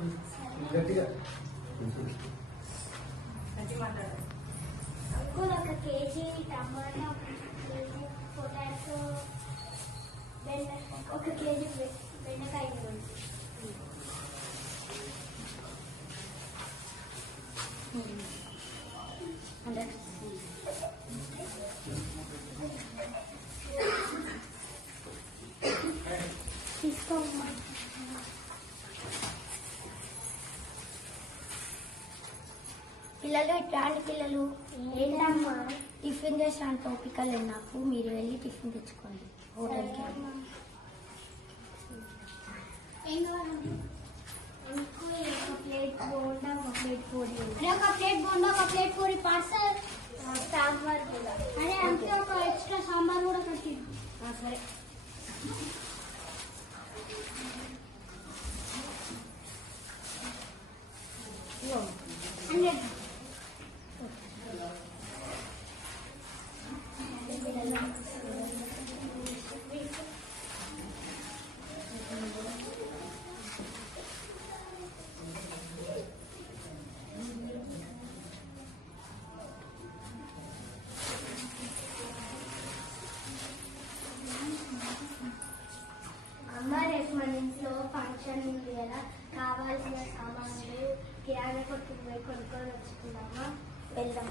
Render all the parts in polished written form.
Uncle ఒక KG టమాటా, ఒక KG potato, ఒక కేజీ బెండకాయ తీసుకోమ్మా. పిల్లలు ఇట్లాంటి పిల్లలు ఏంటమ్మా టిఫిన్ చేసిన ఓపిక లేదు నాకు, మీరు వెళ్ళి టిఫిన్ తెచ్చుకోండి హోటల్కి. ఏం కావాలండి? ఒక ప్లేట్ బోండా, ఒక ప్లేట్ పూరి. ఒక ప్లేట్ బోండా, ఒక ప్లేట్ పూరి పార్సల్. సాంబార్ కూడా అదే, అంతే. ఒక ఎక్స్ట్రా సాంబార్ కూడా కట్టి. సరే. అమ్మ రేపు మన ఇంట్లో ఫంక్షన్ ఉంది కదా, కావాల్సిన సామాన్లు కిరాణా కొట్టుకు పోయి కొనుక్కొని వచ్చుకుందామా? వెళ్దాం.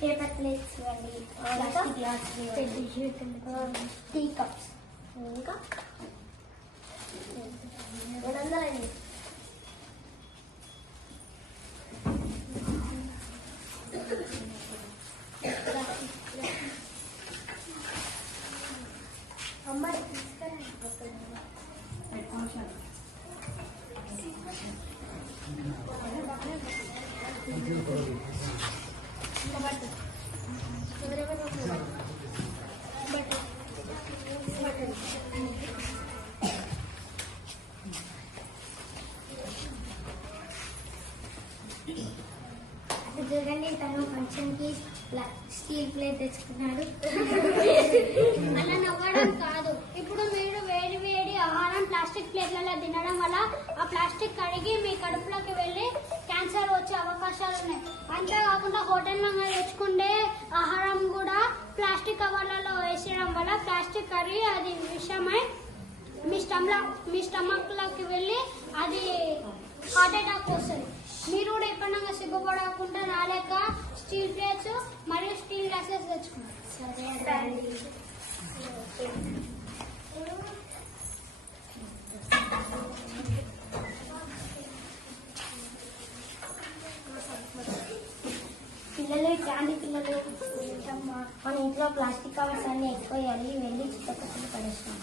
పేపర్ ప్లేట్స్ ఇవ్వండి, ప్లాస్టిక్ గ్లాస్, టీ కప్స్, ఇంకా 200 అండి. అమ్మాయి తీసుకురండి. చూడండి, తను ఫంక్షన్ కి స్టీల్ ప్లేట్ తెచ్చుకున్నాడు. అలా నవ్వడం కాదు. ఇప్పుడు మీరు వేడి వేడి ఆహారం ప్లాస్టిక్ ప్లేట్లలో తినడం వల్ల ఆ ప్లాస్టిక్ కడిగి మీ కడుపులోకి వెళ్ళి క్యాన్సర్ వచ్చే అవకాశాలు ఉన్నాయి. అంతేకాకుండా హోటల్లో తెచ్చుకుంటే ఆహారం కూడా ప్లాస్టిక్ కవర్లలో వేసేయడం వల్ల ప్లాస్టిక్ కర్రీ అది విషమై మీ స్టమక్ లోకి వెళ్ళి అది హార్ట్ అటాక్ వస్తుంది. మీరు కూడా ఎప్పుడన్నా సిగ్గుపడకుండా రాలేక స్టీల్ ప్లేట్స్ మరియు స్టీల్ గ్లాసెస్ తెచ్చుకున్నారు. పిల్లలు ఇట్లాంటి పిల్లలు మన ఇంట్లో ప్లాస్టిక్ కవర్స్ అన్ని ఎక్కువ వెళ్ళి చిత్తపక్కలు పడేస్తాం.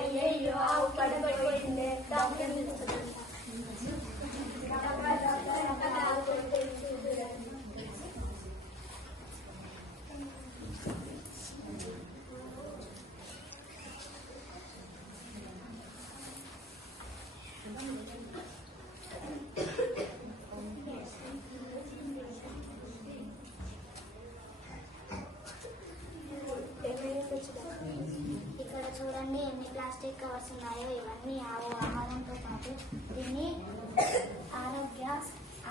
అయ్యో పడిపోయింది. ఇక్కడ చూడండి ఎన్ని ప్లాస్టిక్ కవర్స్ ఉన్నాయో. ఇవన్నీ ఆహారంతో పాటు దీన్ని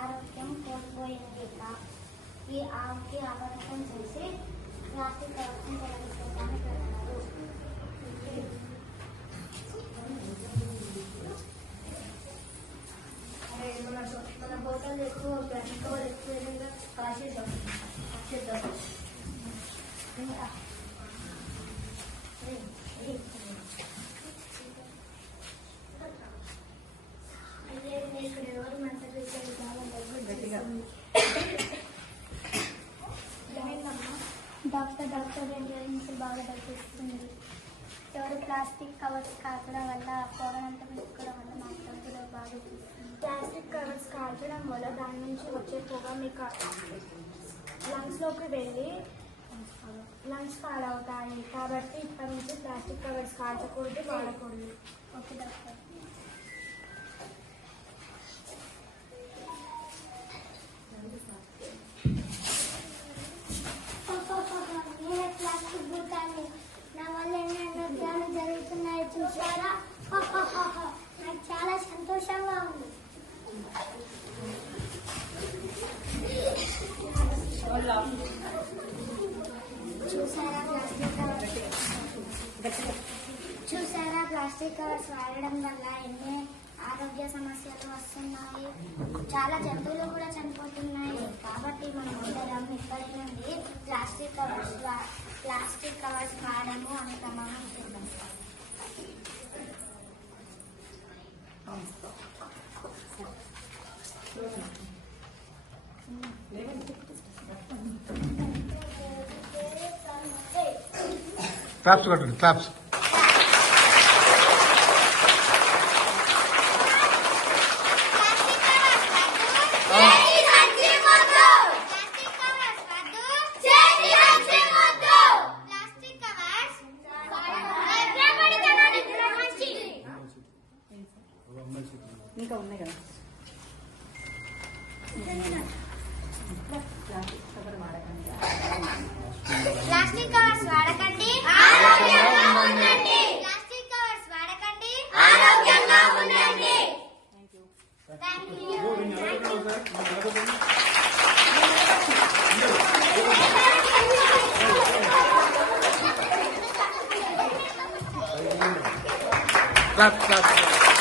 ఆరోగ్యం కోల్పోయింది. ఈ ఆవుకి ఆహారం చేసి ప్లాస్టిక్ కవర్స్ తొలగించడానికి పెడతారు. మన హోటల్ ఎక్కువ ప్లాస్టిక్ కవర్ ఎక్కువ కాసేద్దాం. ఇక్కడ ఎవరు మంటలు డాక్టర్ నుంచి బాగా తగ్గిస్తుంది. ఎవరు ప్లాస్టిక్ కవర్స్ కాల్చడం వల్ల పొగనంతా పెట్టుకోవడం వల్ల మాకు దగ్గర బాగా చూస్తుంది. ప్లాస్టిక్ కవర్స్ కాల్చడం వల్ల దాని నుంచి వచ్చే పొగ మీకు లంగ్స్లోకి వెళ్ళి లంగ్స్ పాడవుతాయి. కాబట్టి ఇప్పటి నుంచి ప్లాస్టిక్ కవర్స్ కాల్చకూడదు, వాడకూడదు. Okay doctor. నేనే ప్లాస్టిక్ భూతాన్ని. నా వల్ల ఎన్నో నృత్యాలు జరుగుతున్నాయి చూసారా? నాకు చాలా సంతోషంగా ఉంది. చూసారా ప్లాస్టిక్ కవర్స్ వాడడం వల్ల ఎన్ని ఆరోగ్య సమస్యలు వస్తున్నాయి. చాలా జంతువులు కూడా చనిపోతున్నాయి. కాబట్టి మనం అందరం ఇప్పటి నుండి ప్లాస్టిక్ కవర్స్ వాడము అని ప్రమాణం చేద్దాం. క్లాప్స్ కొట్టండి, క్లాప్స్. ఇంకా ఉన్నాయి కదా. ప్లాస్టిక్ కవర్స్ వాడకండి. ప్లాస్టిక్ కవర్స్ వాడకండి. Thank you. Claps, claps.